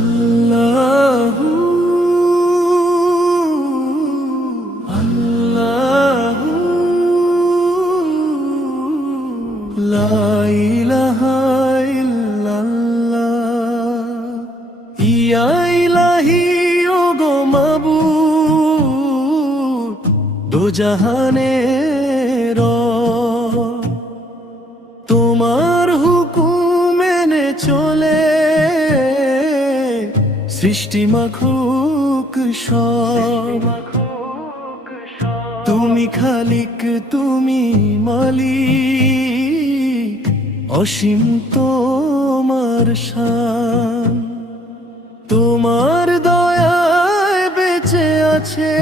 আল্লাহু আল্লাহু লা ইলাহা ইল্লাল্লাহ। ইয়া ইলাহি ও গো মাবুদ, দো জাহানের রব, তোমার হুকুম মেনে চলে সৃষ্টি মাখলুক সব। তুমি খালিক, তুমি মালিক, অসীম তোমার শান। তোমার দয়ায় বেঁচে আছে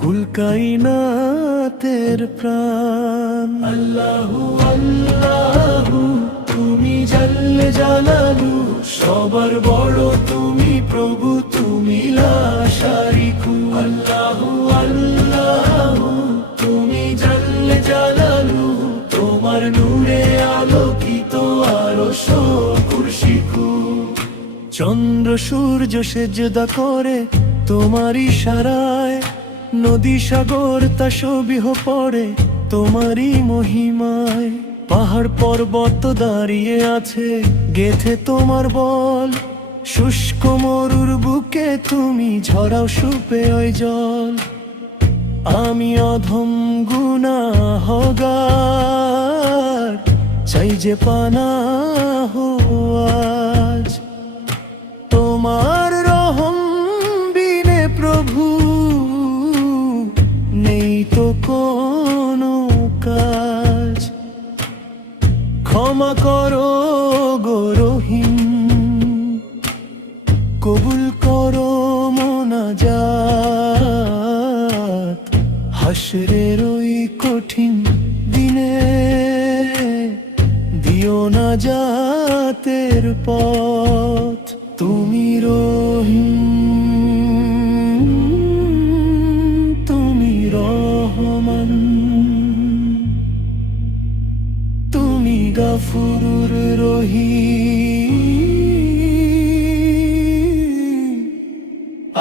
কুল কায়নাতের প্রাণ। আল্লাহু আল্লাহু তুমি জাল্লে জালালু, সবার বড় তুমি প্রভু, তুমি লা শারিকু। আল্লাহু আল্লাহু তুমি জাল্লে জালালু, তোমার নূরে আলোকিত আরশ কুরসিকু। চন্দ্র সূর্য সেজদা করে তোমার ইশারায়, নদী সাগর তাসবিহ পড়ে তোমারই মহিমায়। পাহাড় পর্বত দাঁড়িয়ে আছে গেথে তোমার বল, শুষ্ক মরুর বুকে তুমি ঝরাও সুপেয় জল। আমি অধম গুনাহগার, চাই যে পানাহ আজ। তোমার রহম বিনে প্রভু নেই তো কোনো কাজ। ক্ষমা করো গো রহিম, কবুল করো মোনাজাত। হাসরের ওই কঠিন দিনে দিও না জাতের পথ। তুমি রহিম, তুমি রহমান, তুমি গাফুর রহিম।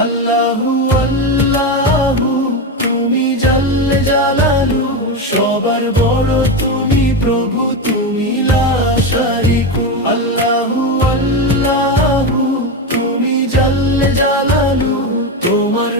আল্লাহু আল্লাহু তুমি জাল্লে জালালু, সবার বড় তুমি প্রভু, তুমি লা শারিকু। আল্লাহু আল্লাহু তুমি জাল্লে জালালু, তোমার